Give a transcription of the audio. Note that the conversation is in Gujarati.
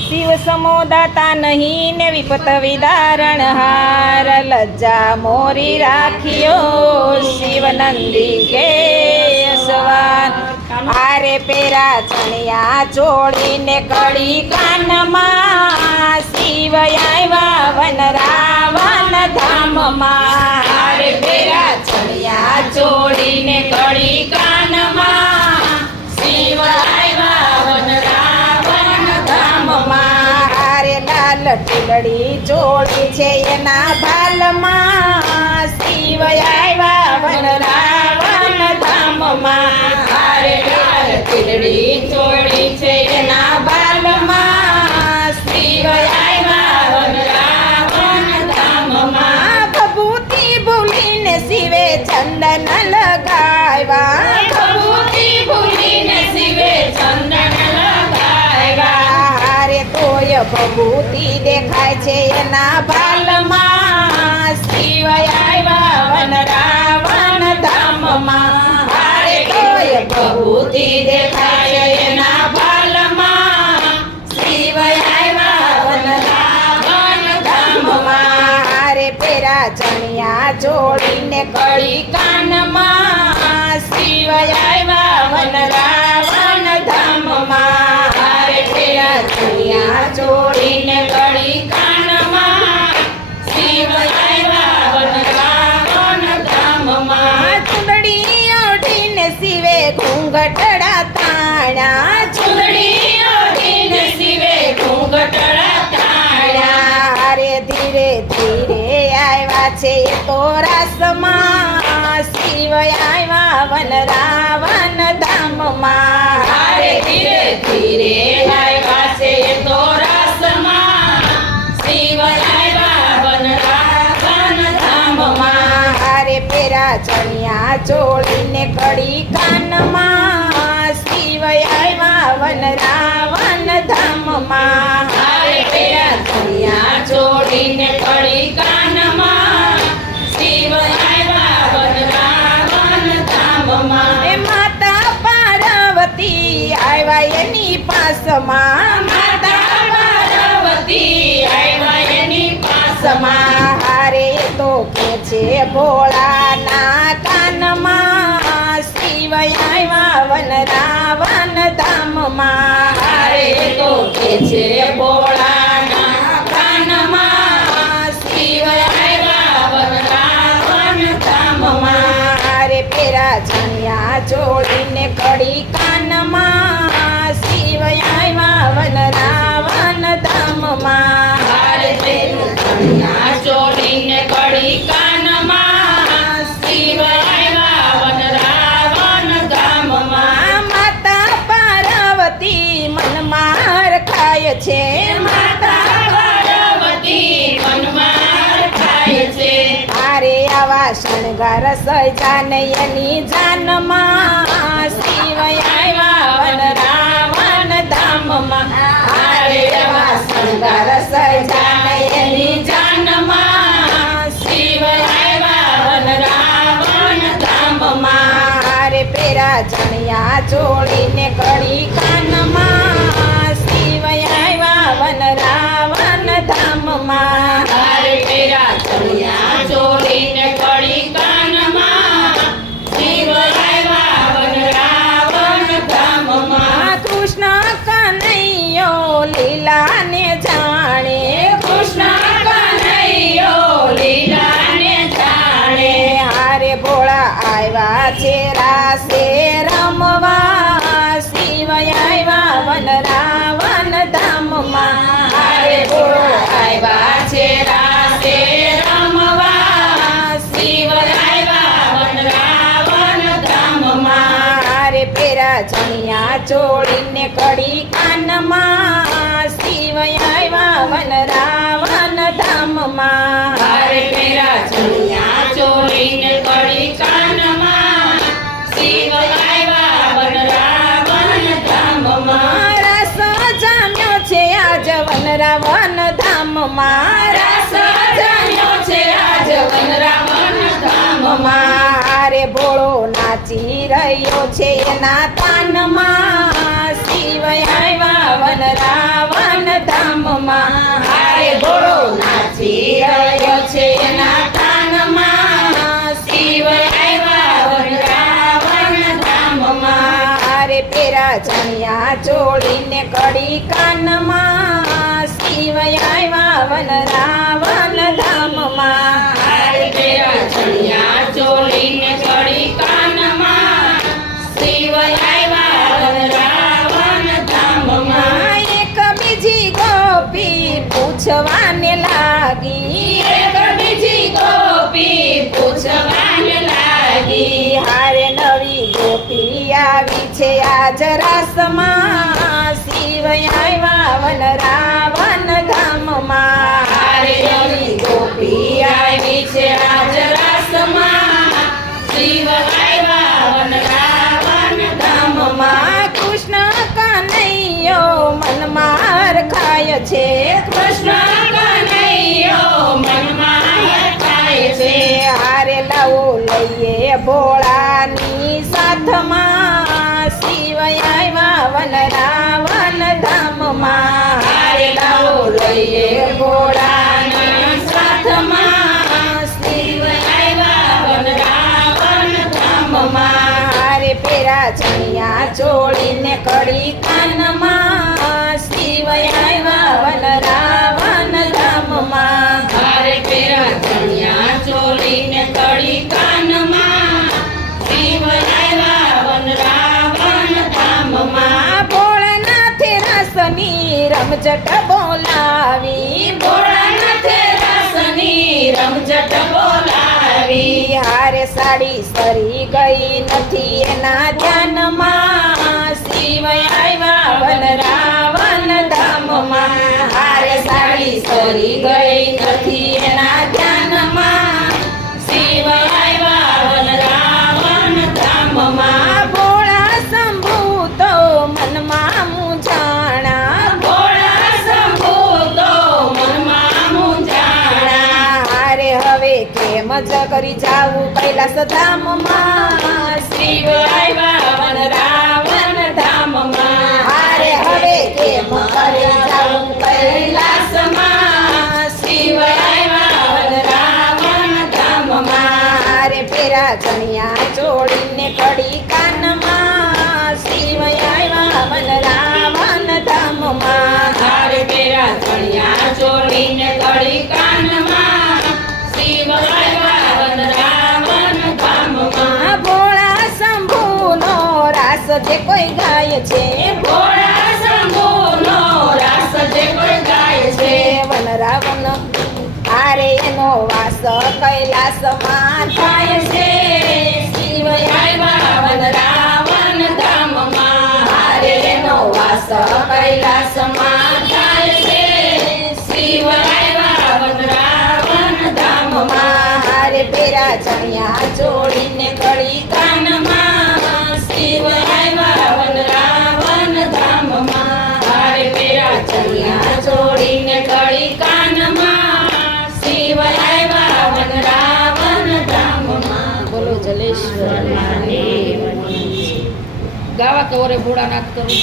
શિવ સમોદાતા નહીં ને વિપત વિદારણ હાર લજ્જા મોરી રાખ્યો શિવ નંદી કે સવાર હારે પેરા ચણિયા ચોળીને કડી કાનમાં શિવ આવ્યા વન રાવણ ધામમાં હારે પેરા ચણિયા ચોળીને કડી કાનમાં શિવ આવ્યા વન રાવણ ધામમાં હારે લાલ ટીલડી ચોળી છે એના ભાલમાં શિવ આવ્યા વન રાવણ ધામમાં હારે લાલ ટીલડી ચોળી છે એના ભાલમાં શિવ આવ્યા વન રાવણ ધામમાં ભભૂતિ ભૂલીને શિવે ચંદન લગાવ્યા ભભૂતિ ભૂલીને શિવે ચંદન લગાવ્યા હારે તોય ભભૂતિ દેખાય છે એના ભાલમાં શિવ આવ્યા વન રાવણ ધામમાં હારે તોય ભભૂતિ દેખાય એના ભાલમાં શિવ આવ્યા વન રાવણ ધામમાં હારે પેરા ચણિયા ચોળીને કડી કાનમાં શિવ આવ્યા વન રાવણ ધામમાં હારે પેરા ચણિયા ચોળીને કડી કાનમાં શિવ આવ્યા વન રાવણ ધામમાં ચૂંદડી ઓઢીને શિવે ઘૂંઘટડા તાણ્યા ચૂંદડી ઓઢીને શિવે ઘૂંઘટડા તાણ્યા હારે ધીરે ધીરે આવ્યા છે તો રાસમાં શિવ આવ્યા વન રાવણ ધામમાં હારે ધીરે ધીરે આવ્યા છે તો રાસમાં શિવ આવ્યા વન રાવણ ધામમાં હારે પેરા ચણિયા ચોળીને કડી કાનમાં શિવ આવ્યા વન રાવણ ધામમાં હારે પેરા ચણિયા ચોળીને કડી કાનમાં શિવ આવ્યા વન રાવણ ધામમાં એ માતા પાર્વતી આવ્યા એની પાસમાં માતા પાર્વતી આવ્યા એની પાસમાં હારે તો કે છે ભોળાના કાનમાં શિવ આવ્યા વન રાવણ ધામમાં હારે તો કે છે ભોળાના કાનમાં શિવ આવ્યા વન રાવણ ધામમાં હારે પેરા ચણિયા ચોળીને કડી કાનમાં શિવ આવ્યા વન રાવણ ધામમાં હારે પેરા ચણિયા ચોળીને કડી કાનમાં શિવ આવ્યા વન રાવણ ધામમાં માતા પાર્વતી મનમાં રખાય છે માતા પાર્વતી મનમાં રખાય છે હારે આવા શણગાર સજાને એની જાનમાં શિવ આવ્યા વન રાવણ ધામમાં હારે આવા શણગાર સજાને એની જાનમાં શિવ આવ્યા વન રાવણ ધામમાં હારે પેરા ચણિયા ચોળીને કડી કાનમાં શિવ આવ્યા વન રાવણ ધામમાં હારે પેરા ચણિયા ચોળીને કડી કાનમાં શિવ આવ્યા વન રાવણ ધામમાં કૃષ્ણ કનૈયો લીલાને જાણે કૃષ્ણ કનૈયો લીલાને જાણે હારે ભોળા આવ્યા છે રાસે રમવા શિવ આવ્યા વન રાવણ ધામમાં હારે ભોળા આવ્યા છે રાસે રમવા શિવ આવ્યા વન રાવણ ધામમાં હારે પેરા ચણિયા ચોળીને કડી કાનમાં શિવ આવ્યા વન રાવણ ધામમાં હારે પેરા ચણિયા ચોળીને કડી કાનમાં શિવ આવ્યા વન રાવણ ધામમાં રસ જામ્યો છે આજ વન રાવણ ધામમાં રસ જામ્યો છે આજ વન રાવણ ધામમાં હારે ભોળો નાચી રહ્યો છે એના તાનમાં શિવ આવ્યા વન રાવણ ધામમાં હારે ઘોડો નાચી રહ્યો છે એના કાનમાં શિવ આવ્યા વન રાવણ ધામમાં હારે પેરા ચણિયા ચોળીને કડી કાનમાં શિવ આવ્યા વન રાવણ ધામમાં હારે પેરા ચણિયા ચોળીને કડી કાનમાં શિવ આવ્યા વન રાવણ ધામમાં એક બીજી ગોપી પૂછવાને લાગી એક બીજી ગોપી પૂછવાને લાગી હારે નવી ગોપી આવી છે આજ રાસમાં શિવ આવ્યા વન રાવણ ધામમાં હારે નવી ગોપી આવી છે આજ રાસમાં શિવ આવ્યા વન રાવણ ધામમાં કૃષ્ણ કનૈયો મનમાં ખાય છે કૃષ્ણ કનૈયો મનમાં ખાય છે હારે લાવો લઈએ ભોળાની સાથમાં શિવ આવ્યા વન રાવણ ધામમાં હારે લાવો લઈએ ભોળાની સાથમાં શિવ આવ્યા વન રાવણ ધામમાં હારે પેરા ચણિયા ચોળીને કડી કાનમાં શિવ આવ્યા વન રાવણ ધામમાં હારે પેરા ચણિયા ચોળીને કડી કાનમાં શિવ આવ્યા વન રાવણ ધામમાં ભોળાનાથે રસની રમઝટ બોલાવી ભોળાનાથે રસની રમઝટ બોલાવી હારે સાડી સરી ગઈ નથી એના ધ્યાનમાં શિવ આવ્યા વન રાવણ ધામમાં હારે સાડી સરી ગઈ નથી એના ધ્યાનમાં શિવ આવ્યા વન રાવણ ધામમાં ભોળા શંભુ તો મનમાં મૂંઝાણા ભોળા શંભુ તો મનમાં મૂંઝાણા હારે હવે કેમ જ કરી જાવું કૈલાસ ધામમાં શિવ આવ્યા વન રાવણ ધામમાં હારે હવે કેમ કરી જાવું કૈલાસમાં શિવ આવ્યા વન રાવણ ધામમાં હારે પેરા ચણિયા ચોળીને કડી કાનમાં શિવ આવ્યા વન રાવણ ધામમાં હારે પેરા ચણિયા ચોળીને કડી કાનમાં શિવ આવ્યા વન રાવણ ધામમાં ભોળા શંભુનો રાસ જે કોઈ ગાય છે ભોળા શંભુનો રાસ જે કોઈ ગાય છે વન રાવણ હારે એનો વાસ કૈલાસમાં થાય છે શિવ આવ્યા વન રાવણ ધામમાં હારે એનો વાસ કૈલાસમાં થાય છે શિવ આવ્યા વન રાવણ ધામમાં હારે પેરા ચણિયા ચોળીને કડી કાનમાં શિવ આવ્યા વન રાવણ ધામમાં હારે પેરા ચણિયા ચોળીને કડી કાનમાં શિવ આવ્યા વન રાવણ ધામમાં બોલો જલેશ્વર મહાદેવ ગાવા કે ઓરે ભોળાનાથ કરું